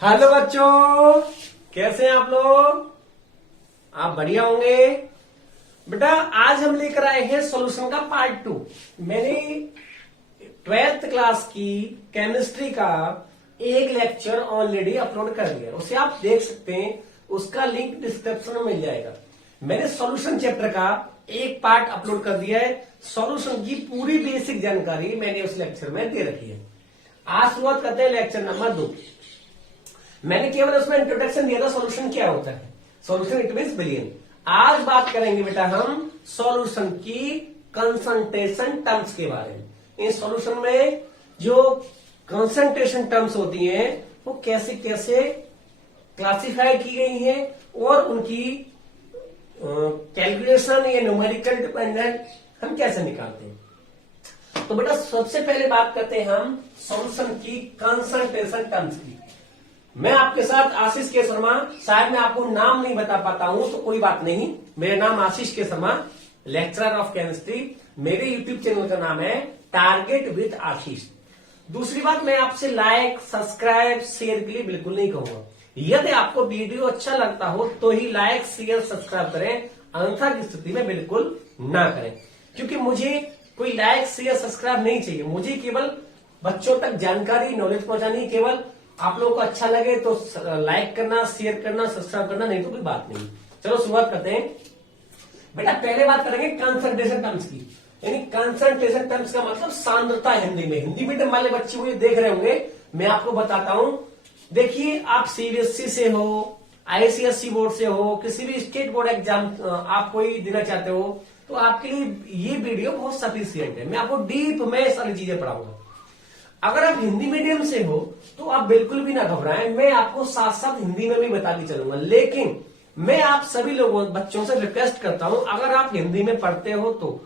Hello बच्चों, कैसे हैं आप लोग? आप बढ़िया होंगे। बेटा आज हम लेकर आए हैं सॉल्यूशन का पार्ट 2। मैंने 12th क्लास की केमिस्ट्री का एक लेक्चर ऑलरेडी अपलोड कर दिया, उसे आप देख सकते हैं, उसका लिंक डिस्क्रिप्शन में मिल जाएगा। मैंने सॉल्यूशन चैप्टर का एक पार्ट अपलोड कर दिया है। सॉल्यूशन की पूरी बेसिक जानकारी मैंने उस लेक्चर में दे रखी है। आज शुरुआत करते हैं लेक्चर नंबर 2। मैंने केवल उसमें इंट्रोडक्शन दिया था सॉल्यूशन क्या होता है। Solution it means billion. आज बात करेंगे बेटा हम सॉल्यूशन की कंसंट्रेशन टर्म्स के बारे में। इस सॉल्यूशन में जो कंसंट्रेशन टर्म्स होती हैं वो कैसे कैसे क्लासिफाई की गई हैं और उनकी कैलकुलेशन या न्यूमेरिकल डिपेंडेंट हम कैसे निकालते हैं। तो बेटा सबसे पहले बात करते हैं हम सॉल्यूशन की कंसंट्रेशन टर्म्स की। मैं आपके साथ आशीष के शर्मा, शायद मैं आपको नाम नहीं बता पाता हूं तो कोई बात नहीं, मेरा नाम आशीष के शर्मा, लेक्चरर ऑफ केमिस्ट्री। मेरे यूट्यूब चैनल का नाम है टारगेट विद आशीष। दूसरी बात, मैं आपसे लाइक सब्सक्राइब शेयर के लिए बिल्कुल नहीं कहूंगा। यदि आपको वीडियो अच्छा लगता हो तो ही लाइक शेयर सब्सक्राइब करें, अन्यथा की स्थिति में बिल्कुल ना करें, क्योंकि मुझे कोई लाइक शेयर सब्सक्राइब नहीं चाहिए। मुझे केवल बच्चों तक जानकारी नॉलेज पहुंचानी। केवल आप लोगों को अच्छा लगे तो लाइक करना, शेयर करना, सब्सक्राइब करना, नहीं तो कोई बात नहीं। चलो शुरुआत करते हैं। बेटा पहले बात करेंगे कंसंट्रेशन टर्म्स की। यानी कंसंट्रेशन टर्म्स का मतलब सांद्रता हिंदी में। हिंदी मीडियम वाले बच्चे मुझे देख रहे होंगे, मैं आपको बताता हूं। देखिए आप सीबीएसई से हो, आईसीएसई बोर्ड से हो, किसी भी स्टेट बोर्ड एग्जाम आप कोई देना चाहते हो तो आपके लिए ये वीडियो बहुत सफिशियंट है। मैं आपको डीप में सारी चीजें पढ़ाऊंगा। अगर आप हिंदी मीडियम से हो तो आप बिल्कुल भी ना घबराएं, मैं आपको साथ साथ हिंदी में भी बताते चलूंगा। लेकिन मैं आप सभी लोगों बच्चों से रिक्वेस्ट करता हूं, अगर आप हिंदी में पढ़ते हो तो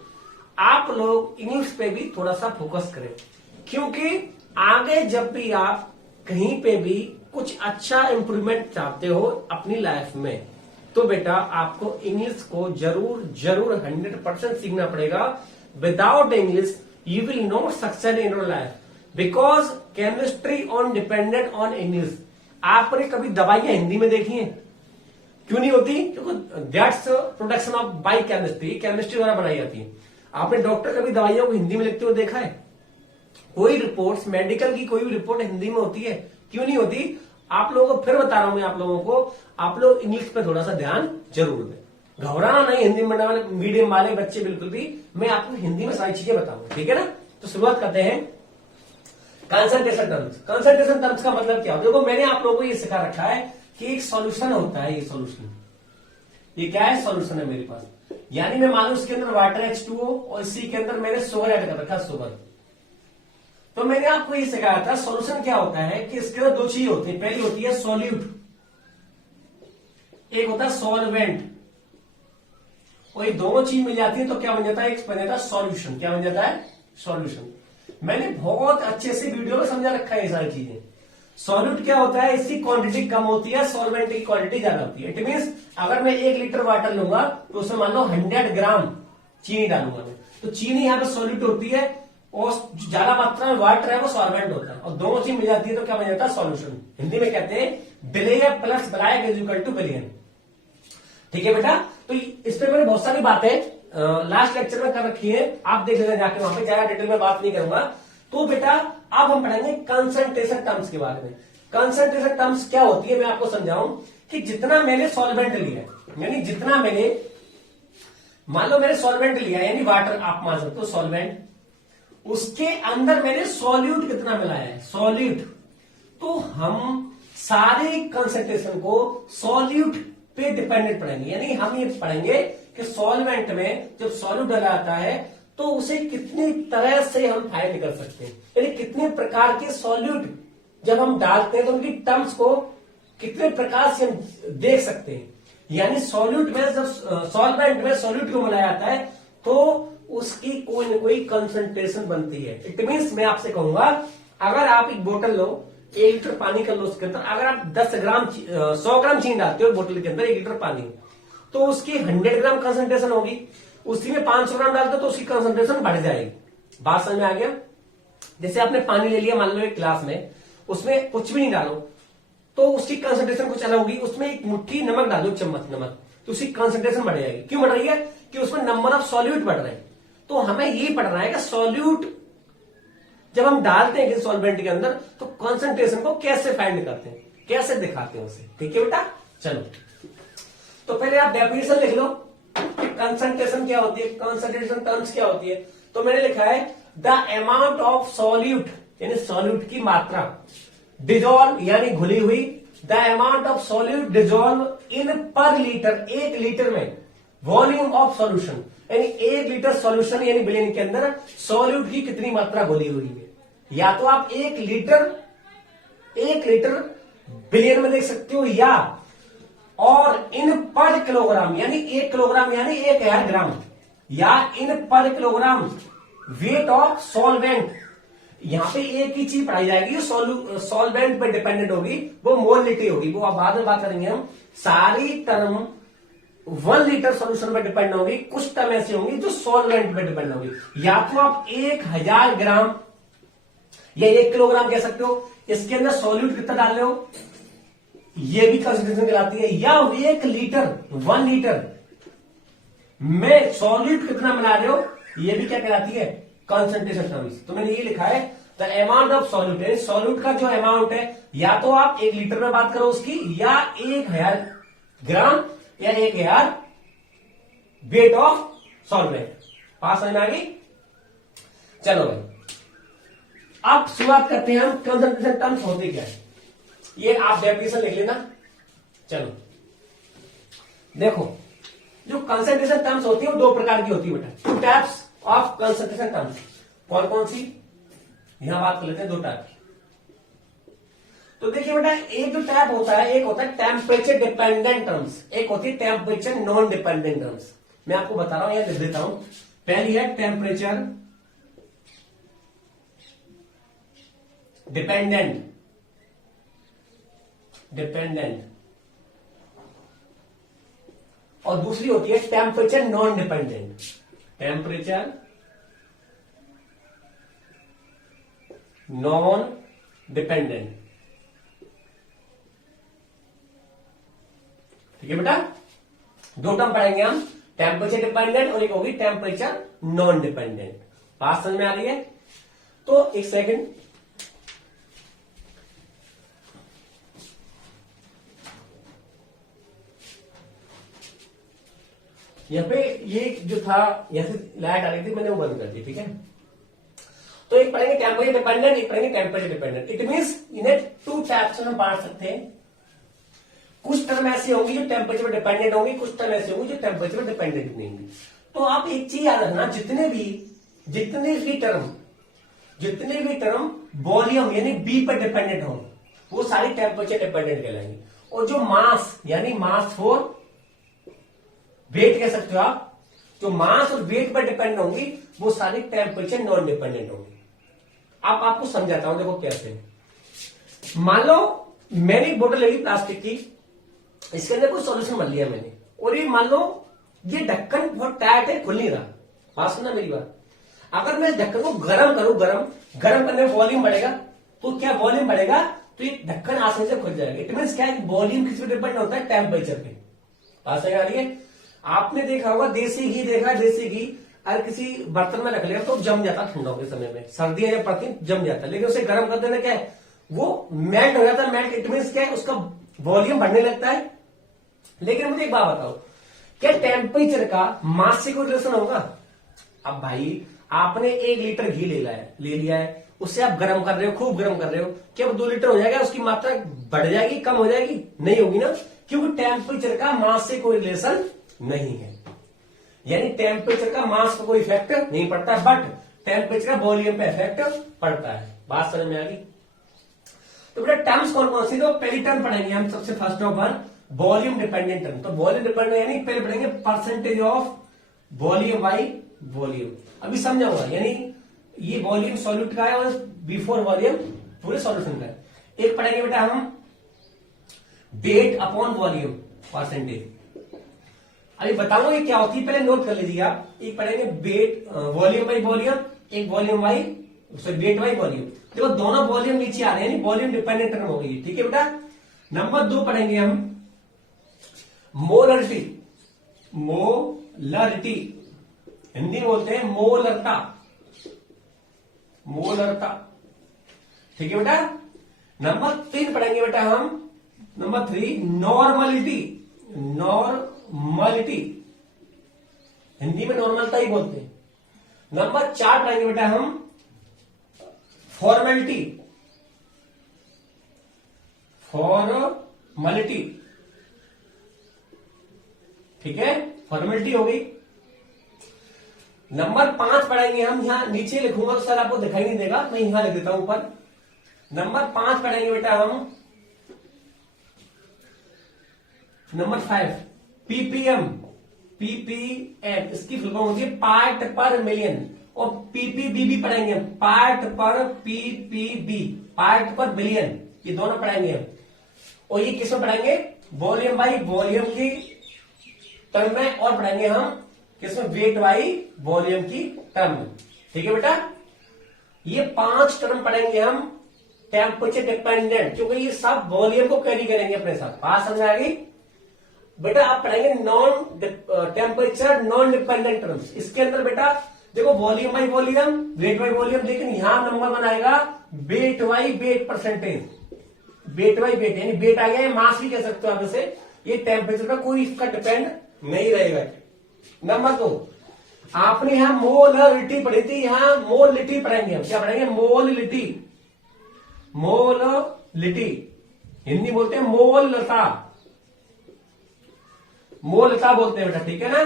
आप लोग इंग्लिश पे भी थोड़ा सा फोकस करें, क्योंकि आगे जब भी आप कहीं पे भी कुछ अच्छा इंप्रूवमेंट चाहते हो अपनी लाइफ में तो बेटा आपको इंग्लिश को जरूर जरूर 100% सीखना पड़ेगा। Without English you will not succeed in your life, because chemistry on dependent on English. आपने कभी दवाइयां हिंदी में देखी हैं? क्यों नहीं होती? क्योंकि that's production of by chemistry, chemistry द्वारा बनाई जाती है। आपने डॉक्टर कभी दवाइयों को हिंदी में लिखते हुए देखा है? कोई रिपोर्ट्स मेडिकल की कोई भी रिपोर्ट हिंदी में होती है? क्यों नहीं होती? आप लोगों को फिर बता रहा हूं मैं आप लोगों को, आप लोग इंग्लिश पे थोड़ा सा ध्यान जरूर दें। घबराना नहीं, हिंदी मीडियम वाले बच्चे बिल्कुल भी, मैं आपको हिंदी में सारी चीजें बताऊंगा, ठीक है ना। तो शुरुआत करते हैं कंसंट्रेशन टर्म्स। कंसंट्रेशन टर्म्स का मतलब क्या होता है? देखो मैंने आप लोगों को ये सिखा रखा है कि एक सॉल्यूशन होता है। ये सॉल्यूशन, ये क्या है? सॉल्यूशन है मेरे पास। यानी मैं मानू इसके अंदर वाटर H2O और इसी के अंदर मैंने शुगर ऐड कर रखा, शुगर। तो मैंने आपको ये सिखाया था सॉल्यूशन क्या होता है कि इसके अंदर दो चीज होती है। पहली होती है सॉल्यूट, एक होता है सॉल्वेंट। और ये दोनों चीज मिल जाती है तो क्या बन जाता है? एक बन जाता है सॉल्यूशन। क्या बन जाता है? सॉल्यूशन। मैंने बहुत अच्छे से वीडियो में समझा रखा है ये सारी चीजें। सॉल्यूट क्या होता है? इसकी क्वांटिटी कम होती है, सॉल्वेंट की क्वांटिटी ज्यादा होती है। इट मींस अगर मैं 1 लीटर वाटर लूंगा तो उसमें मान लो 100 ग्राम चीनी डालूंगा मैं, तो चीनी यहाँ पे सॉल्यूट होती है और ज्यादा मात्रा में वाटर है वो सॉल्वेंट होता है। और दोनों चीज मिल जाती है तो क्या बन जाता है? सॉल्यूशन। हिंदी में कहते हैं billion plus black is equal two billion. ठीक है बेटा। तो इस पे मैंने बहुत सारी बातें लास्ट लेक्चर में कर रखी है, आप देख लेना जाके, वहां पे ज्यादा डिटेल में बात नहीं करूंगा। तो बेटा अब हम पढ़ेंगे कंसंट्रेशन टर्म्स के बारे में। कंसंट्रेशन टर्म्स क्या होती है मैं आपको समझाऊं कि जितना मैंने सॉल्वेंट लिया, यानी जितना मैंने, मान लो मैंने सॉल्वेंट लिया यानी वाटर, आप मान सकते हो सॉल्वेंट, उसके अंदर मैंने सॉल्यूट कितना मिलाया है? सॉल्यूट। तो हम सारे कंसंट्रेशन को सॉल्यूट पे डिपेंडेंट पढ़ेंगे। यानी हम ये पढ़ेंगे कि सॉल्वेंट में जब सॉल्यूट डाला जाता है तो उसे कितनी तरह से हम फाइंड कर सकते हैं, यानी कितने प्रकार के सॉल्यूट जब हम डालते हैं तो उनकी टर्म्स को कितने प्रकार से हम देख सकते हैं। यानी सॉल्यूट में जब सॉल्वेंट में सॉल्यूट को मिलाया जाता है तो उसकी कोई न कोई कंसंट्रेशन बनती है। इट मीन्स मैं आपसे कहूंगा, अगर आप एक बोतल लो, 1 लीटर पानी कर लो, उसके अंदर अगर आप 100 ग्राम चीनी डालते हो बोतल के अंदर 1 लीटर पानी, तो उसकी 100 ग्राम कंसंट्रेशन होगी। उसी में 500 ग्राम डालते हो तो उसकी कंसंट्रेशन बढ़ जाएगी। बात समझ में आ गया? जैसे आपने पानी ले लिया मान लो एक गिलास में, उसमें कुछ भी नहीं डालो तो उसकी कंसंट्रेशन कुछ अलग होगी। उसमें एक मुट्ठी नमक डालो, चम्मच नमक, तो उसकी कंसंट्रेशन बढ़ जाएगी। क्यों बढ़ रही है? कि उसमें नंबर ऑफ सॉल्यूट बढ़ रहे हैं। तो हमें ये पढ़ना है कि सॉल्यूट जब हम डालते हैं सॉल्वेंट के अंदर तो कंसंट्रेशन को कैसे फाइंड करते हैं, कैसे दिखाते हैं उसे। ठीक है बेटा, चलो तो पहले आप डेफिनेशन लिख लो कि कंसंट्रेशन क्या होती है, कंसंट्रेशन टर्म्स क्या होती है। तो मैंने लिखा है द अमाउंट ऑफ सॉल्यूट, यानी सॉल्यूट की मात्रा, डिजॉल्व यानी घुली हुई, the amount of solute dissolve in पर लीटर, एक लीटर में, वॉल्यूम ऑफ सॉल्यूशन यानी एक लीटर सॉल्यूशन यानी बिलियन के अंदर सॉल्यूट की कितनी मात्रा घुली हुई है। या तो आप एक लीटर बिलियन में देख सकते हो, या और इन पर किलोग्राम यानी 1 किलोग्राम यानी 1000 ग्राम, या इन पर किलोग्राम वेट ऑफ सॉल्वेंट। यहां पे एक ही चीज पढ़ाई जाएगी, सॉल्वेंट पे डिपेंडेंट होगी, वो मोलिटी होगी, वो अब बाद में बात करेंगे हम। सारी टर्म 1 लीटर सॉल्यूशन पर डिपेंड होगी, कुछ टर्म ऐसी होंगी जो सॉल्वेंट पे डिपेंड होगी। या तो आप 1000 ग्राम या 1 किलोग्राम कह सकते हो, इसके अंदर सॉल्यूट कितना डाल रहे हो, ये भी कंसंट्रेशन कहलाती है। या 1 लीटर में सॉल्यूट कितना मिला रहे हो, ये भी क्या कहलाती है, कंसंट्रेशन टर्म्स। तो मैंने ये लिखा है द अमाउंट ऑफ सॉल्यूट, यानी सॉल्यूट का जो अमाउंट है, या तो आप 1 लीटर में बात करो उसकी, या 1000 ग्राम या 1000 वेट ऑफ सॉल्वेंट। पास समझ में आ गई? चलो भाई अब शुरुआत करते हैं हम, कंसंट्रेशन टर्म्स होते क्या है, ये आप डेफिनेशन लिख लेना। चलो देखो, जो कंसंट्रेशन टर्म्स होती है वो 2 प्रकार की होती है बेटा, 2 टाइप्स ऑफ कंसंट्रेशन टर्म्स। कौन कौन सी, यहां बात कर लेते हैं 2 टाइप की। तो देखिए बेटा, एक जो टाइप होता है, एक होता है टेम्परेचर डिपेंडेंट टर्म्स, एक होती है टेम्परेचर नॉन डिपेंडेंट टर्म्स। मैं आपको बता रहा हूं, यहां लिख देता हूं। पहली है टेम्परेचर डिपेंडेंट और दूसरी होती है temperature non dependent. Temperature non dependent, ठीक है बेटा, 2 टर्म पढ़ेंगे हम, टेम्परेचर डिपेंडेंट और एक होगी टेम्परेचर नॉन डिपेंडेंट। बात समझ में आ रही है? तो एक सेकंड, यहां पे ये जो था, यहां से लाइट आ रही थी, मैंने वो बंद कर दी। ठीक है, तो एक पढ़ेंगे टेम्परेचर डिपेंडेंट, एक पढ़ेंगे टेम्परेचर डिपेंडेंट। इट मींस इन्हें 2 टाइप्स में हम बांट सकते हैं। कुछ टर्म ऐसी होंगी जो टेम्परेचर पर डिपेंडेंट होंगी, कुछ टर्म ऐसी होंगी जो टेम्परेचर पर डिपेंडेंट नहीं होंगी। तो आप एक चीज याद रखना, जितने भी टर्म वॉल्यूम यानी बी पर डिपेंडेंट हो, वो सारी टेम्परेचर डिपेंडेंट कहलाएंगे। और जो मास यानी मास फॉर वेट कह सकते हो आप, जो मास और वेट पर डिपेंड होंगी वो सारी टेम्परेचर नॉन डिपेंडेंट होंगी। अब आपको समझाता हूं, देखो कैसे। मान लो मैंने एक बोतल ले ली प्लास्टिक की, इसके अंदर कोई सॉल्यूशन भर लिया मैंने, और ये मान लो ये ढक्कन बहुत टाइट है, खुल नहीं रहा। बात सुनना मेरी बात, अगर मैं इस ढक्कन को गर्म करूं, गर्म करने में वॉल्यूम बढ़ेगा, तो क्या वॉल्यूम बढ़ेगा, तो ये ढक्कन आसानी से खुल जाएगा। इट मींस क्या है, वॉल्यूम किस पे डिपेंड होता है, टेम्परेचर पे। बात समझ आ रही है? आपने देखा होगा देसी घी, देसी घी अगर किसी बर्तन में रख लिया तो जम जाता ठंडों के समय में, सर्दियां जब पड़ती जम जाता, लेकिन उसे गर्म कर देना क्या है, वो मेल्ट हो जाता है। मेल्ट इट मींस क्या है, उसका वॉल्यूम बढ़ने लगता है। लेकिन मुझे एक बात बताओ, क्या टेम्परेचर का मास से कोई रिलेशन होगा? अब भाई आपने 1 लीटर घी ले लिया है, उससे आप गर्म कर रहे हो, खूब गर्म कर रहे हो, क्या वो 2 लीटर हो जाएगा, उसकी मात्रा बढ़ जाएगी, कम हो जाएगी? नहीं होगी ना, क्योंकि टेम्परेचर का मास से कोई रिलेशन नहीं है। यानी टेम्परेचर का मास पर कोई इफेक्ट नहीं पड़ता, बट टेम्परेचर का वॉल्यूम पे इफेक्ट पड़ता है। बात समझ में आ गई? तो बेटा टर्म्स कौन कौन सी, तो पहली टर्म पढ़ेंगे हम सबसे first of all, volume dependent term. तो वॉल्यूम डिपेंडेंट यानी पहले पढ़ेंगे percentage of volume by volume. अभी समझाऊंगा, यानी ये वॉल्यूम सॉल्यूट का है और बिफोर वॉल्यूम पूरे सॉल्यूशन का है। एक पढ़ेंगे बेटा हम वेट अपॉन वॉल्यूम, परसेंटेज। अभी बताऊंगा ये क्या होती है, पहले नोट कर लीजिए आप। एक पढ़ेंगे वेट वॉल्यूम बाई वॉल्यूम, एक volume by wait by volume. देखो दोनों वॉल्यूम नीचे आ रहे हैं, वॉल्यूम डिपेंडेंट टर्म हो गई। ठीक है बेटा, नंबर 2 पढ़ेंगे हम मोलरिटी। मोलरिटी हिंदी में बोलते हैं मोलरता। मोलरता, ठीक है बेटा। नंबर 3 पढ़ेंगे बेटा हम, नंबर 3 नॉर्मलिटी। नॉर्मलिटी हिंदी में नॉर्मलता ही बोलते हैं। नंबर 4 पढ़ेंगे बेटा हम फॉर्मेलिटी। फॉर्मेलिटी, ठीक है, फॉर्मेलिटी हो गई। नंबर 5 पढ़ेंगे हम, यहां नीचे लिखूंगा तो सर आपको दिखाई नहीं देगा, मैं यहां लिख देता हूं ऊपर। नंबर 5 पढ़ेंगे बेटा हम नंबर 5 पीपीएम। पीपीएम इसकी फुल फॉर्म होती है पार्ट पर मिलियन। और पीपीबी भी पढ़ेंगे हम, पार्ट पर, पीपीबी पार्ट पर बिलियन, ये दोनों पढ़ेंगे हम। और ये किसमें पढ़ेंगे, वॉल्यूम बाई वॉल्यूम की टर्म में, और पढ़ेंगे हम किसमें, वेट बाई वॉल्यूम की टर्म में, ठीक है बेटा। ये 5 टर्म पढ़ेंगे हम टेम्परेचर डिपेंडेंट, क्योंकि ये सब वॉल्यूम को कैरी करेंगे अपने साथ। बात समझ आ गई बेटा। आप पढ़ेंगे non temperature non dependent terms. इसके अंदर बेटा देखो volume by volume, wait by volume, लेकिन यहां नंबर बनाएगा wait by weight percentage. Wait by wait यानी वेट आ गया, या मास भी कह सकते हो आप इसे। ये टेम्परेचर का कोई इसका डिपेंड नहीं रहेगा। नंबर 2 आपने यहां मोलरिटी पढ़ी थी, यहां मोलिटी पढ़ेंगे हम। क्या पढ़ेंगे, मोलिटी। मोलिटी हिंदी बोलते हैं मोलता। मोलता बोलते हैं बेटा, ठीक है ना।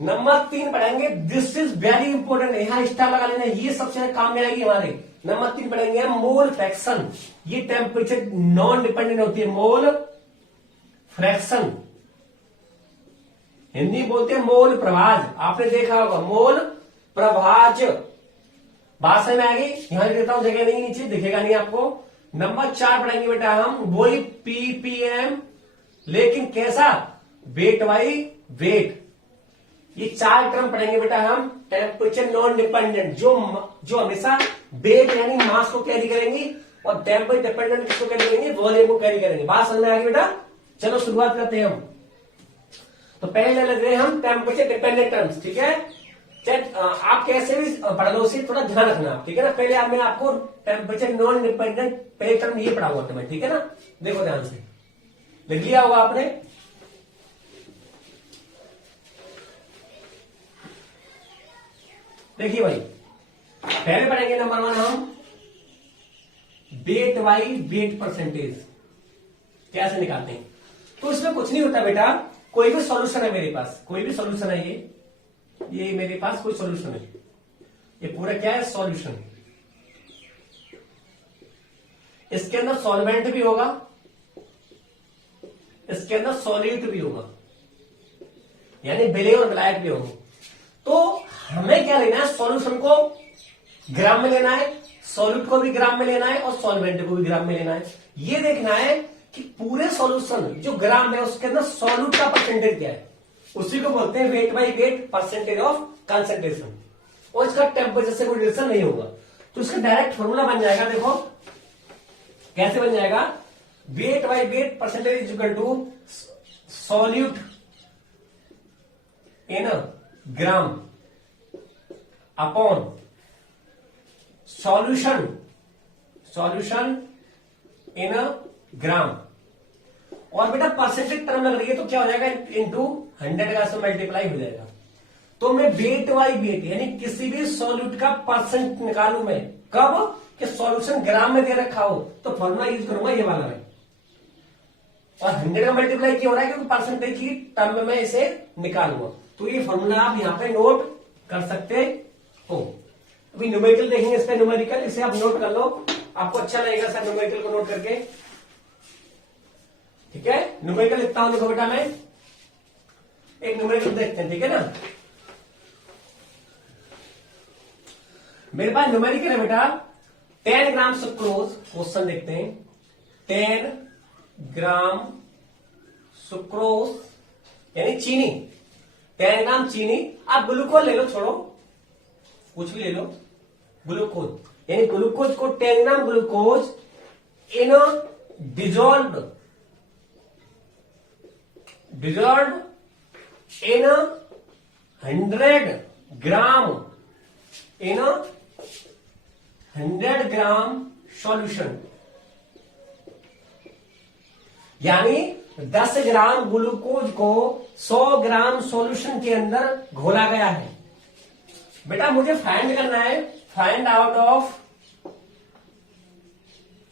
नंबर 3 पढ़ेंगे, दिस इज वेरी इंपॉर्टेंट, यहां स्टार लगा लेना, ये सबसे ज्यादा काम में आएगी हमारे। नंबर 3 पढ़ेंगे हम मोल फ्रैक्शन। ये टेम्परेचर नॉन डिपेंडेंट होती है, मोल फ्रैक्शन। हिंदी बोलते हैं मोल प्रभाज, आपने देखा होगा मोल प्रभाज। बात समझ में आ गई, यहां देता हूं, जगह नहीं, नीचे दिखेगा नहीं आपको। नंबर 4 पढ़ेंगे बेटा हम वही पीपीएम, लेकिन कैसा, वेट बाई वेट। ये 4 टर्म पढ़ेंगे बेटा हम टेम्परेचर नॉन डिपेंडेंट, जो हमेशा वेट यानी मास को कैरी करेंगी, और टेम्परेचर डिपेंडेंट किसको कैरी करेंगे, वॉल्यूम को कैरी करेंगे। बात समझ में आ गई बेटा। चलो शुरुआत करते हैं हम। तो पहले लग रहे हैं हम टेम्परेचर डिपेंडेंट टर्म्स, ठीक है। आप कैसे भी पढ़ लो, उसे थोड़ा ध्यान रखना, ठीक है ना। पहले मैं आपको टेम्परेचर नॉन डिपेंडेंट पहले टर्म ये पढ़ा हुआ था मैं, ठीक है ना। देखो ध्यान से, लिख लिया होगा आपने। देखिए भाई, पहले पढ़ेंगे नंबर 1 हम वेट बाई वेट परसेंटेज कैसे निकालते हैं। तो इसमें कुछ नहीं होता बेटा, कोई भी सॉल्यूशन है मेरे पास, कोई भी सॉल्यूशन है, ये मेरे पास कोई सॉल्यूशन है, ये पूरा क्या है, सॉल्यूशन। इसके अंदर सॉल्वेंट भी होगा, इसके अंदर सॉल्यूट भी होगा, यानी विलेय और विलायक भी होंगे। तो हमें क्या लेना है, सॉल्यूशन को ग्राम में लेना है, सॉल्यूट को भी ग्राम में लेना है, और सॉल्वेंट को भी ग्राम में लेना है। ये देखना है कि पूरे सॉल्यूशन जो ग्राम है उसके अंदर सॉल्यूट का परसेंटेज क्या है, उसी को बोलते हैं wait by weight percentage of concentration. और इसका टेम्परेचर से कोई रिलेशन नहीं होगा। तो इसका डायरेक्ट फॉर्मूला बन जाएगा, देखो कैसे बन जाएगा, weight by weight percentage is equal to solute in gram upon solution in gram. और बेटा परसेंटेज टर्म लग रही है तो क्या हो जाएगा, इंटू 100 का मल्टीप्लाई हो जाएगा। तो मैं वेट बाई वेट यानी किसी भी सॉल्यूट का परसेंट निकालू मैं, कब कि सॉल्यूशन ग्राम में दे रखा हो, तो फॉर्मूला यूज करूंगा ये वाला मैं। और 100 का मल्टीप्लाई क्यों हो रहा है, क्योंकि परसेंटेज की टर्म में मैं इसे निकालूंगा। तो ये फॉर्मूला आप यहां पे नोट कर सकते हो। अभी न्यूमेरिकल देखेंगे, इस पे न्यूमेरिकल, इसे आप नोट कर लो, आपको अच्छा लगेगा सर न्यूमेरिकल को नोट करके, ठीक है। न्यूमेरिकल लिखता हूं, देखो बेटा मैं एक न्यूमेरिकल देखते हैं, ठीक है ना। मेरे पास न्यूमेरिकल है बेटा 10 ग्राम सुक्रोज, क्वेश्चन देखते हैं। 10 ग्राम सुक्रोज यानी चीनी, 10 ग्राम चीनी। आप ग्लूकोज ले लो, छोड़ो कुछ भी ले लो, ग्लूकोज यानी ग्लूकोज को 10 gram glucose in dissolve dissolve in 100 gram in 100 gram solution, यानी 10 ग्राम ग्लूकोज को 100 ग्राम सॉल्यूशन के अंदर घोला गया है। बेटा मुझे फाइंड करना है, फाइंड आउट ऑफ,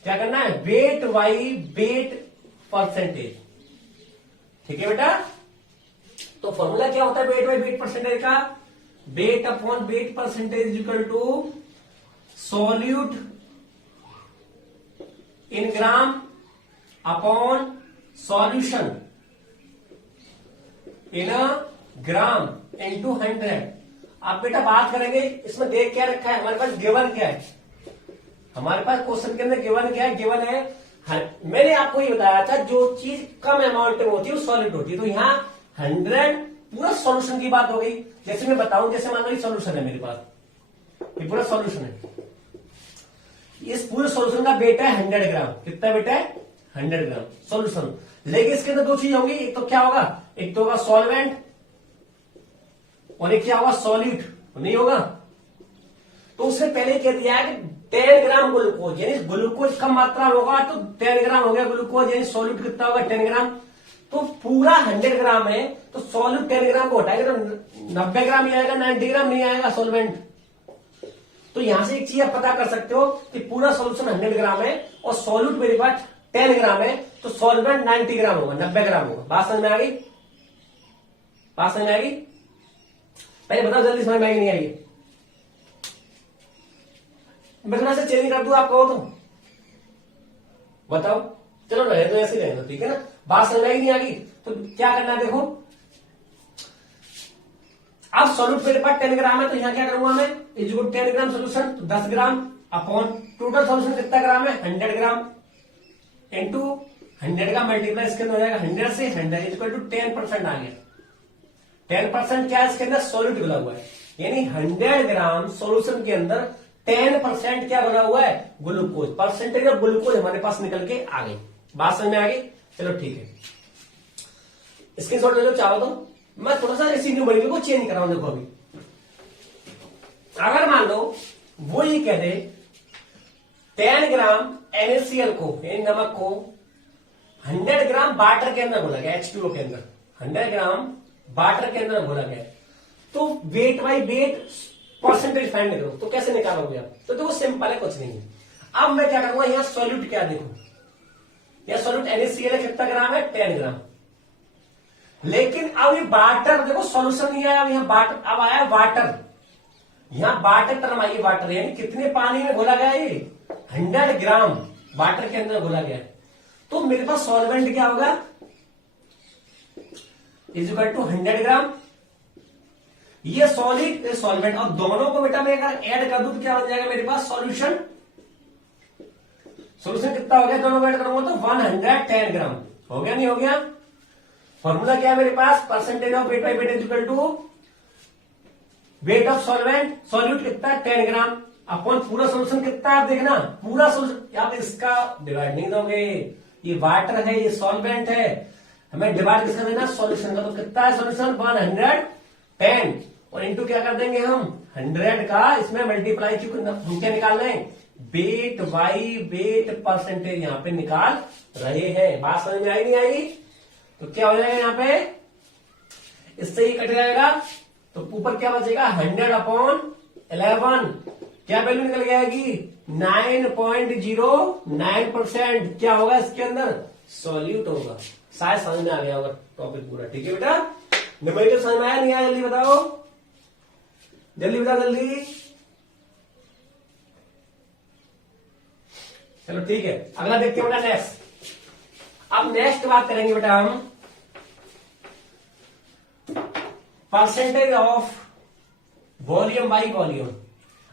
क्या करना है, वेट बाई वेट परसेंटेज। ठीक है बेटा, तो फॉर्मूला क्या होता है वेट बाई वेट परसेंटेज का, weight upon weight percentage equal to solute in gram upon solution in gram into 100। आप बेटा बात करेंगे इसमें देख क्या रखा है, हमारे पास गिवन क्या है, हमारे पास क्वेश्चन के अंदर गिवन क्या है, गिवन है मैंने आपको ये बताया था जो चीज कम अमाउंट में होती है वो सॉलिड होती है। तो यहाँ 100 पूरा सॉल्यूशन की बात हो गई। जैसे मैं बताऊं, जैसे मान लो ये सॉल्यूशन है मेरे पास, ये पूरा सॉल्यूशन है, इस पूरे सॉल्यूशन का वेट है 100 ग्राम। कितना वेट है, 100 ग्राम सॉल्यूशन। लेकिन इसके अंदर दो चीज होंगी, एक तो क्या होगा, एक तो होगा सॉल्वेंट और एक क्या होगा सॉल्यूट, नहीं होगा। तो उसने पहले कह दिया है कि 10 ग्राम ग्लूकोज, यानी ग्लूकोज कम मात्रा में होगा तो 10 ग्राम हो गया ग्लूकोज, यानी सॉल्यूट कितना होगा 10 ग्राम। तो पूरा 100 ग्राम है तो सॉल्यूट 10 ग्राम को हटाएगा तो 90 ग्राम ही आएगा, 90 ग्राम नहीं आएगा सॉल्वेंट। तो यहां से एक चीज आप पता कर सकते हो कि पूरा सॉल्यूशन 100 ग्राम है और सॉल्यूट मेरे पास 10 ग्राम है, तो सॉल्वेंट 90 ग्राम होगा, 90 ग्राम होगा। बात समझ में आ गई, बात समझ में आ गई? पहले बताओ जल्दी समझ में आई नहीं आई? मैं थोड़ा सा चेंज कर दूं आप कहो तो बताओ। चलो रहे तो ऐसे रहे, ठीक है ना। बात समझ में नहीं आ गई तो क्या करना है, देखो अब सॉल्यूट मेरे पास 10 ग्राम है तो यहां क्या करूंगा मैं, इज 10 ग्राम सोल्यूशन तो 10 ग्राम अपॉन टोटल सॉल्यूशन कितना ग्राम है 100 ग्राम इंटू 100 का मल्टीप्लाई इसके अंदर हो जाएगा 100 से 100 इक्वल टू 10% आ गया। 10% क्या है इसके अंदर, सॉल्यूट घुला हुआ है, यानी 100 ग्राम सॉल्यूशन के अंदर 10% क्या घुला हुआ है, ग्लूकोज। परसेंटेज ऑफ ग्लूकोज हमारे पास निकल के आ गई। बात समझ में आ गई? चलो ठीक है, स्क्रीनशॉट ले लो चाहो तो। मैं थोड़ा सा इसी न्यू बड़ी को चेंज कराऊं। देखो अभी अगर मान लो वो ये कह दे 10 ग्राम NaCl को, यानी नमक को 100 ग्राम वाटर के अंदर घोला गया, H2O के अंदर 100 ग्राम वाटर के अंदर घोला गया, तो wait by weight percentage find करो। तो कैसे निकालोगे आप? तो देखो सिंपल है, कुछ नहीं है। अब मैं क्या करूंगा, यहां सॉल्यूट क्या, देखो यहां सॉल्यूट NaCl है, कितना ग्राम है 10 ग्राम। लेकिन अब ये वाटर, देखो सॉल्यूशन नहीं आया, अब यहां वाटर, अब आया वाटर, यहां वाटर टर्म आई, वाटर यानी कितने पानी में घोला गया, ये 100 ग्राम वाटर के अंदर घोला गया। तो मेरे पास सॉल्वेंट क्या होगा, इज इक्वल टू 100 ग्राम, ये सॉलिड ये सॉल्वेंट, और दोनों को बेटा मैं अगर ऐड कर दूं तो क्या बन जाएगा मेरे पास सॉल्यूशन। सॉल्यूशन कितना हो गया, दोनों को ऐड करूंगा तो 110 ग्राम हो गया, नहीं हो गया? फॉर्मूला क्या है मेरे पास, percentage of weight by weight is equal to weight of solvent, solute कितना 10 ग्राम अपॉन पूरा सोल्यूशन कितना, आप देखना पूरा सोल्यूशन, आप इसका डिवाइड नहीं दोगे, ये वाटर है ये सॉल्वेंट है, हमें डिवाइड किसका देना, सॉल्यूशन का। तो कितना है सॉल्यूशन 110 और इंटू क्या कर देंगे हम 100 का, इसमें मल्टीप्लाई क्यों, हम क्या निकाल रहे हैं, वेट बाई वेट परसेंटेज यहां पे निकाल रहे हैं। बात समझ में आई नहीं आई? तो क्या हो जाएगा यहाँ पे, इससे ही कट जाएगा तो ऊपर क्या बचेगा 100 अपॉन 11, क्या वैल्यू निकल जाएगी 9.09%। क्या होगा इसके अंदर, सॉल्यूट होगा। शायद समझ में आ गया होगा टॉपिक पूरा, ठीक है बेटा। न्यूमेरिकल समझ में आया नहीं आया, जल्दी बताओ, जल्दी बताओ जल्दी। चलो ठीक है, अगला देखते हैं बेटा नेक्स्ट। अब नेक्स्ट बात करेंगे बेटा हम percentage of volume by volume.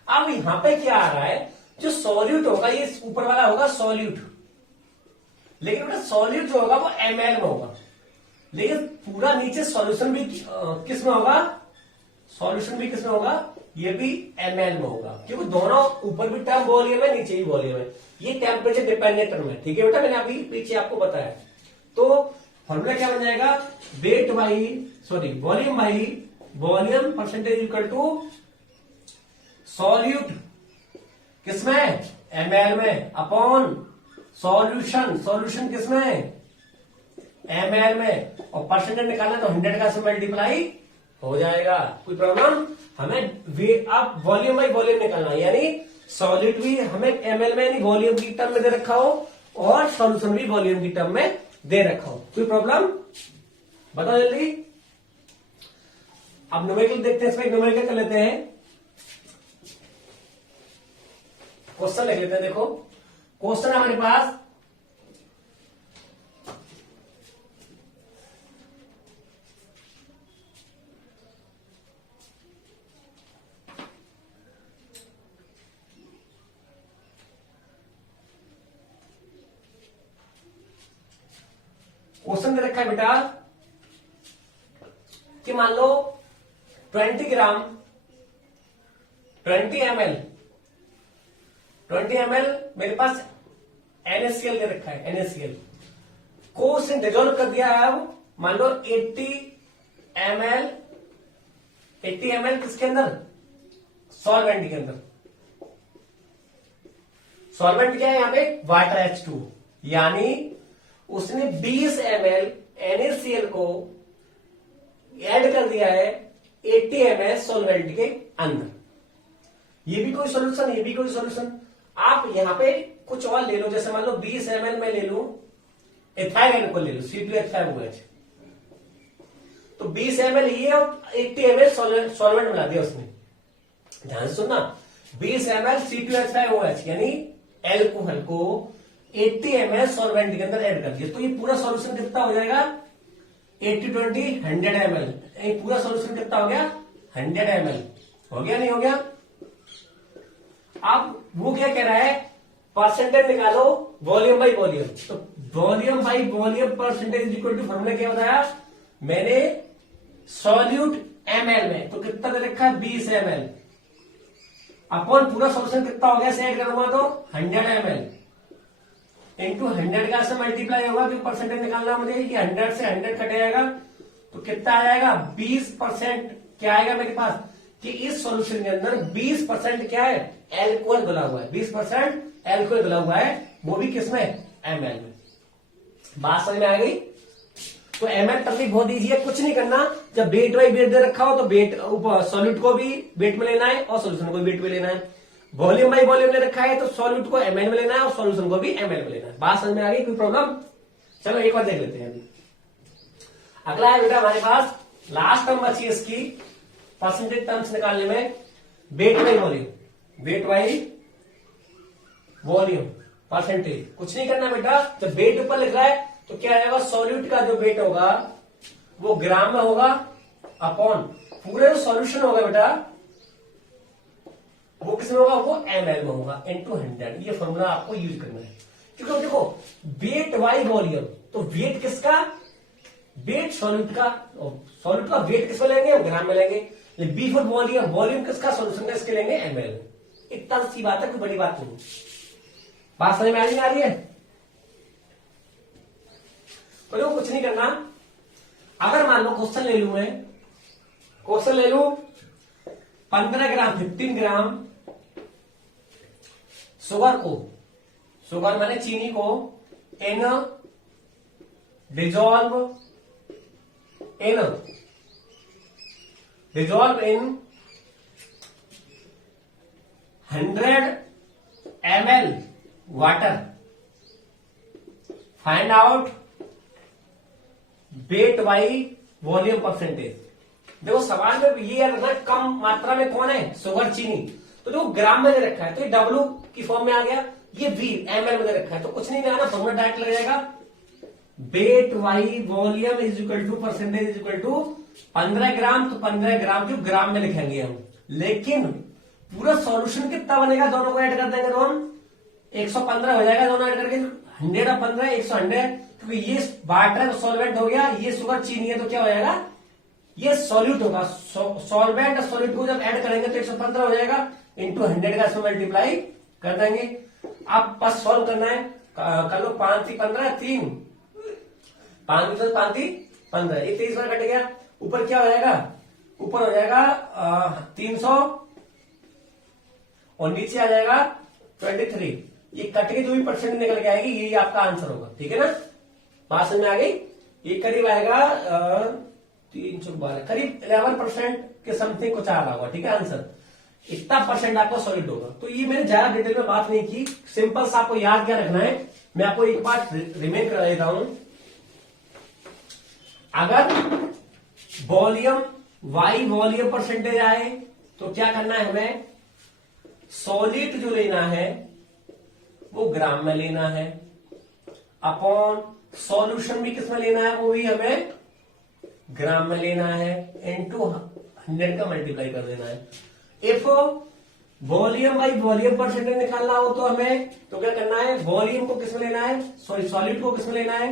अब यहां पे क्या आ रहा है, जो सॉल्यूट होगा ये ऊपर वाला होगा सॉल्यूट, लेकिन बेटा सॉल्यूट जो होगा वो ml में होगा, लेकिन पूरा नीचे सॉल्यूशन भी किस में होगा, सॉल्यूशन भी किस में होगा, ये भी ml में होगा, क्योंकि दोनों ऊपर भी टर्म वॉल्यूम है नीचे भी वॉल्यूम है, ये टेम्परेचर डिपेंडेंट टर्म है, ठीक है बेटा। मैंने अभी पीछे आपको बताया। तो फॉर्मूला क्या बन जाएगा, weight by volume by volume percentage equal to solute किसमें, ml में, अपॉन सॉल्यूशन किसमें, ml में, और परसेंटेज निकालना तो 100 का से मल्टीप्लाई हो जाएगा। कोई प्रॉब्लम, हमें अब वॉल्यूम बाई वॉल्यूम निकालना है, यानी सॉलिड भी हमें ml में यानी वॉल्यूम की टर्म में दे रखा हो और सॉल्यूशन भी वॉल्यूम की टर्म में दे रखा हो। कोई प्रॉब्लम, बताओ जल्दी। अब न्यूमेरिकल देखते हैं, इसमें न्यूमेरिकल कर लेते हैं, क्वेश्चन लिख लेते हैं। देखो क्वेश्चन हमारे पास क्वेश्चन दे रखा है बेटा कि मान लो 20 ग्राम 20 ml मेरे पास NaCl दे रखा है, NaCl को उसने डिजोल्व कर दिया है। अब मान लो 80 ml किसके अंदर, सॉल्वेंट के अंदर। सॉल्वेंट क्या है यहाँ पे, वाटर H2, यानी उसने 20 ml NaCl को ऐड कर दिया है 80 ml सॉल्वेंट के अंदर। ये भी कोई सॉल्यूशन, ये भी कोई सॉल्यूशन। आप यहां पे कुछ और ले लो, जैसे मान लो 20 ml में ले लू एथाइल एल्कोहल ले लो, C2H5OH, तो 20 ml ये और 80 ml सॉल्वेंट मिला दिया उसने। ध्यान से सुनना, 20 ml C2H5OH यानी एल्कोहल को 80 ml सॉल्वेंट के अंदर ऐड कर दिया, तो ये पूरा सॉल्यूशन कितना हो जाएगा, 80-20 100 ml। ये पूरा सॉल्यूशन कितना हो गया, 100 ml। हो गया नहीं हो गया। अब वो क्या कह रहा है, परसेंटेज निकालो वॉल्यूम बाई वॉल्यूम। तो volume by volume percentage equal to formula क्या बताया मैंने, सॉल्यूट ml में तो कितना दे रखा है 20 ml अपॉन पूरा सॉल्यूशन कितना हो गया, से ऐड करूंगा तो 100 ml इंटू 100 का से मल्टीप्लाई होगा, क्योंकि परसेंटेज निकालना मुझे कि 100 से 100 कट जाएगा तो कितना आ जाएगा 20%। क्या आएगा मेरे पास कि इस सॉल्यूशन के अंदर 20% क्या है, एल्कोहल घुला हुआ है, 20% एल्कोहल घुला हुआ है, वो भी किसमें, ml में। बात समझ में आ गई। तो ml तकलीफ बहुत ईजी है, कुछ नहीं करना। जब वेट बाई वेट दे रखा हो तो वेट सॉल्यूट को भी वेट में लेना है और सॉल्यूशन को भी वेट में लेना है। वॉल्यूम बाई वॉल्यूम ले रखा है तो सॉल्यूट को ml में लेना है और सॉल्यूशन को भी ml में लेना है। बात समझ में आ गई, कोई प्रॉब्लम। चलो एक बार देख लेते हैं अभी। अगला है बेटा हमारे पास लास्ट टर्म बची इसकी परसेंटेज टर्म्स निकालने में, wait by volume, wait by volume percentage. कुछ नहीं करना बेटा, जब वेट ऊपर लिख रहा है तो क्या आएगा, सॉल्यूट का जो वेट होगा वो ग्राम में होगा अपॉन पूरे जो सॉल्यूशन होगा बेटा वो किसमें होगा, वो ml में होगा इंटू 100। ये फॉर्मूला आपको यूज करना है, क्योंकि देखो वेट बाई वॉल्यूम, तो वेट किसका, वेट सॉल्यूट का, सॉल्यूट का वेट किसमें लेंगे, ग्राम में लेंगे। बी फॉर वॉल्यूम, वॉल्यूम किसका, सॉल्यूशन का, इसके लेंगे ml। इतना सी बात है, कोई बड़ी बात नहीं। बात समझ में आ रही है। तो कुछ नहीं करना। अगर मान लो क्वेश्चन ले लू, मैं क्वेश्चन ले लू 15 ग्राम 15 ग्राम शुगर को, शुगर माने चीनी को, in dissolve in 100 ml water, find out weight by volume percentage. देखो सवाल में ये है कम मात्रा में कौन है, शुगर चीनी, तो देखो ग्राम में दे रखा है तो ये डब्ल्यू की फॉर्म में आ गया, ये वी ml में दे रखा है, तो कुछ नहीं लेना, फॉर्मूला डायरेक्ट लग जाएगा, weight by volume is equal to percentage is equal to 15 gram, तो 15 ग्राम जो ग्राम में लिखेंगे हम। लेकिन पूरा सॉल्यूशन कितना बनेगा, दोनों को ऐड कर देंगे, दोनों 115 हो जाएगा, दोनों ऐड करके 100 और 15 100, क्योंकि ये वाटर सॉल्वेंट हो गया, ये शुगर चीनी है, तो क्या हो जाएगा, ये सॉल्यूट होगा। सॉल्वेंट और सॉल्यूट को जब ऐड करेंगे तो 115 हो जाएगा इंटू 100 का इसमें मल्टीप्लाई कर देंगे। अब बस सॉल्व करना है, कर लो 5 3 15 3 5 से 5 15, ये 23 बार कट गया। ऊपर क्या हो जाएगा, ऊपर हो जाएगा 300 और नीचे आ जाएगा 23। ये कट के जो भी परसेंट निकल के आएगी यही आपका आंसर होगा। ठीक है ना, बात समझ में आ गई। ये करीब आएगा 312, करीब 11% के समथिंग कुछ आ रहा होगा। ठीक है, आंसर इतना परसेंट आपका सॉलिड होगा। तो ये मैंने ज्यादा डिटेल में बात नहीं की, सिंपल सा आपको याद क्या रखना है। मैं आपको एक बात रिमेंड करा देता हूं, अगर वॉल्यूम वाई वॉल्यूम परसेंटेज आए तो क्या करना है, हमें सॉलिड जो लेना है वो ग्राम में लेना है, अपॉन सॉल्यूशन भी किस में लेना है, वो भी हमें ग्राम में लेना है, इनटू 100 का मल्टीप्लाई कर देना है। If volume by volume percentage निकालना हो तो हमें तो क्या करना है, वॉल्यूम को किस में लेना है, सॉरी सॉलिड को किस में लेना है,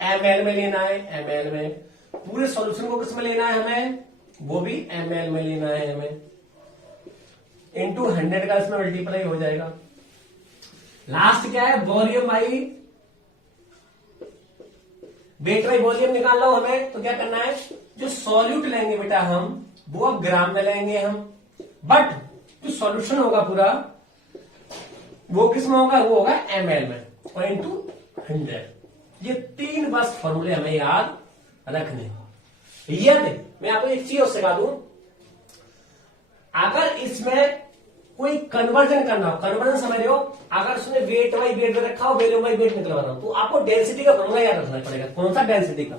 ml में लेना है, ml में। पूरे सॉल्यूशन को किस में लेना है हमें, वो भी ml में लेना है हमें, इनटू 100 का इसमें मल्टीप्लाई हो जाएगा। लास्ट क्या है, volume by wait by volume निकालना हो हमें तो क्या करना है, जो सॉल्यूट लेंगे बेटा हम वो अब ग्राम में लेंगे हम, बट जो सॉल्यूशन होगा पूरा वो किस में होगा, वो होगा ml में और इनटू 100। ये 3 बस फॉर्मूले हमें याद रखने। ये मैं आपको एक चीज और सिखा दूं, अगर इसमें कोई कन्वर्जन करना हो, कन्वर्जन समझ रहे हो, अगर उसने वेट बाई वेट में रखा हो, वॉल्यूम बाई वेट निकलवाना हो, तो आपको डेंसिटी का फॉर्मूला याद रखना पड़ेगा। कौन सा, डेंसिटी का।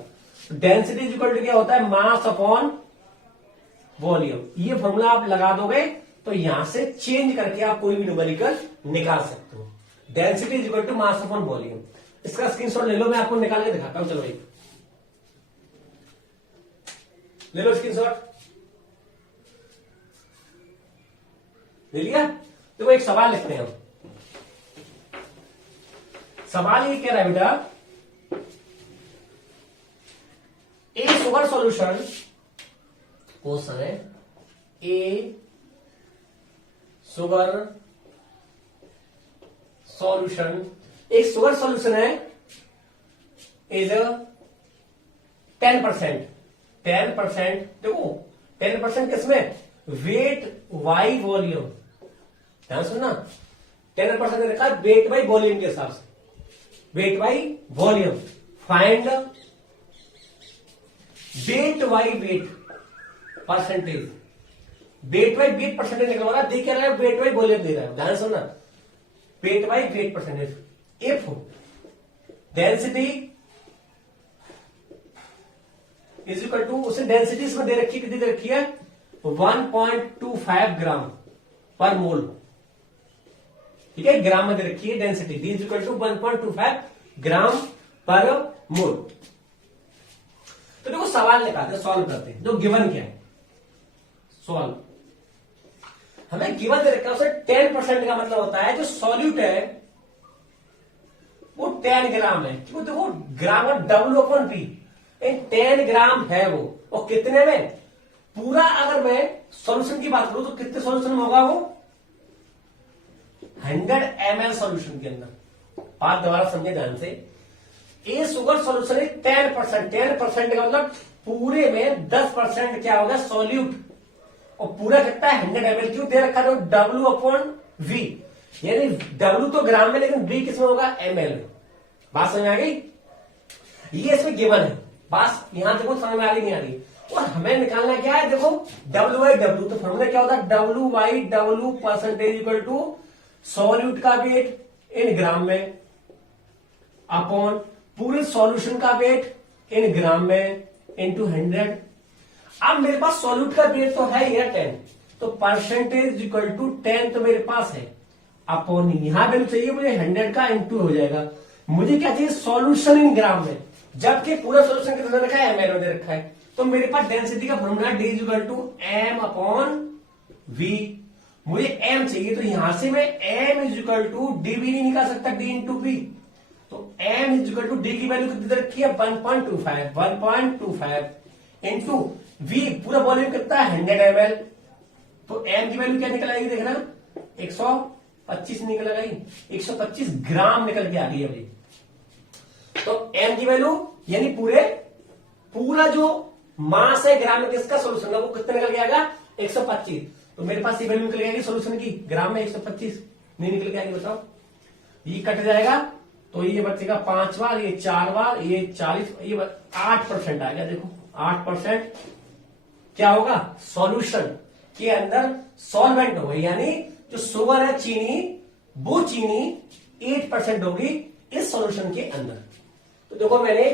डेंसिटी इज इक्वल टू क्या होता है, मास अपॉन वॉल्यूम। ये फॉर्मूला आप लगा दोगे तो यहां से चेंज करके आप कोई भी न्यूमेरिकल निकाल सकते हो। Density is equal to mass upon volume. इसका स्क्रीनशॉट ले लो, मैं आपको निकाल के दिखाता हूं। चलो भाई ले लो स्क्रीनशॉट, ले लिया। देखो एक सवाल लिखते हैं हम। सवाल ये कह रहा है बेटा, ए शुगर सॉल्यूशन, क्वेश्चन है ए शुगर सॉल्यूशन, एक शुगर सॉल्यूशन है इज 10%। 10% देखो 10% किसमें, वेट वाई वॉल्यूम। ध्यान सुनना, 10% ने रखा वेट बाई वॉल्यूम के हिसाब से, wait by volume. Find wait by weight percentage, wait by weight percentage निकलवा रहा है, देख क्या रहा है, वेट बाई वॉल्यूम दे रहा है। ध्यान सुनना, weight by weight percentage. If density is equal to, उसे डेंसिटी इसमें दे रखी, कितनी दे रखी है, 1.25 ग्राम पर मोल। ठीक है, ग्राम में दे रखी है density, D is equal to 1.25 gram per mole. तो देखो सवाल निकालते, सॉल्व करते हैं। जो गिवन क्या है, सॉल्व हमें गिवन दे रखा है, उसे 10% का मतलब होता है जो सॉल्यूट है वो 10 ग्राम है। क्यों, देखो ग्राम का W/P 10 ग्राम है वो, और कितने में, पूरा अगर मैं सॉल्यूशन की बात करूं तो कितने सॉल्यूशन में होगा वो, 100 ml सॉल्यूशन के अंदर। बात दोबारा समझे ध्यान से, ए शुगर सॉल्यूशन है 10%, 10% का मतलब पूरे में 10% क्या होगा, सॉल्यूट, और पूरा कितना है 100 ml। क्यों दे रखा है, W/V, यानी W तो ग्राम में, लेकिन V किसमें होगा, ml में। बात समझ में आ गई, ये इसमें गिवन है। बात यहां देखो समझ में आ रही नहीं आ रही। और हमें निकालना क्या है, देखो W/W, तो फॉर्मूला क्या होता है, W/W percentage equal to solute का वेट इन ग्राम में अपॉन पूरे सॉल्यूशन का वेट इन ग्राम में इनटू 100। अब मेरे पास सॉल्यूट का वेट तो है ही है 10, तो परसेंटेज इक्वल टू 10 तो मेरे पास है, अपॉन यहां वैल्यू चाहिए मुझे 100 का, इंटू हो जाएगा। मुझे क्या चाहिए, सॉल्यूशन इन ग्राम में, जबकि पूरा सॉल्यूशन कितना रखा है, ml में दे रखा है। तो मेरे पास डेंसिटी का formula D is equal to M/V। मुझे M चाहिए, तो यहां से मैं M is equal to D भी नहीं निकाल सकता, D इंटू P। तो M is equal to D की वैल्यू कितनी रखी है, 1.25 इंटू V, पूरा वॉल्यूम कितना है 100 ml। तो M की वैल्यू क्या निकल आएगी, देखना 125 निकल आई, 125 ग्राम निकल के आ गई अभी। तो M की वैल्यू यानी पूरा जो मास है ग्राम में किसका सोल्यूशन का, वो कितना निकल के आएगा 125। तो मेरे पास ये वैल्यू निकल जाएगी सोल्यूशन की ग्राम में 125, नहीं निकल के आएगी बताओ। ये कट जाएगा तो ये बचेगा 5 बार, ये 4 बार, ये 40, ये 8% आ गया। देखो 8% क्या होगा, सॉल्यूशन के अंदर सॉल्वेंट होगा, यानी जो शुगर है चीनी, वो चीनी 8% होगी इस सॉल्यूशन के अंदर। तो देखो मैंने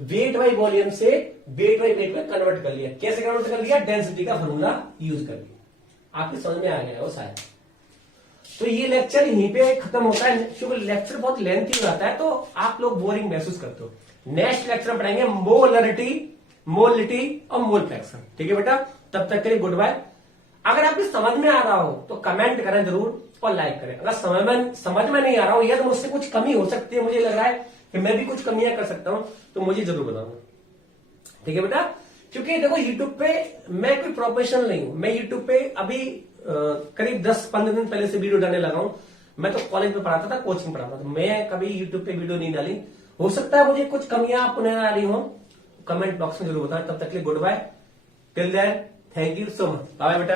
वेट बाई वॉल्यूम से वेट बाई वेट में कन्वर्ट कर लिया। कैसे कन्वर्ट कर लिया, डेंसिटी का फॉर्मूला यूज कर लिया। आपकी समझ में आ गया वो शायद। तो ये लेक्चर यहीं पे खत्म होता है, क्योंकि लेक्चर बहुत लेंथी हो जाता है तो आप लोग बोरिंग महसूस करते हो। नेक्स्ट लेक्चर में पढ़ेंगे मोलरिटी, मोलिटी और मोल फ्रैक्शन। ठीक है बेटा, तब तक के लिए गुड बाय। अगर आपको समझ में आ रहा हो तो कमेंट करें जरूर और लाइक करें। अगर समझ में नहीं आ रहा हो या तो मुझसे कुछ कमी हो सकती है, मुझे लग रहा है कि मैं भी कुछ कमियां कर सकता हूं, तो मुझे जरूर बताऊंगा। ठीक है बेटा, क्योंकि देखो यूट्यूब पे मैं कोई प्रोफेशनल नहीं हूं। मैं यूट्यूब पे अभी करीब 10-15 दिन पहले से वीडियो डालने लगा हूं। मैं तो कॉलेज में पढ़ाता था, कोचिंग पढ़ाता था, मैं कभी यूट्यूब पे वीडियो नहीं डाली। हो सकता है मुझे कुछ कमियां आपको नजर आ रही हो, कमेंट बॉक्स में जरूर बताएं। तब तक के लिए goodbye, till then thank you so much, bye बेटा।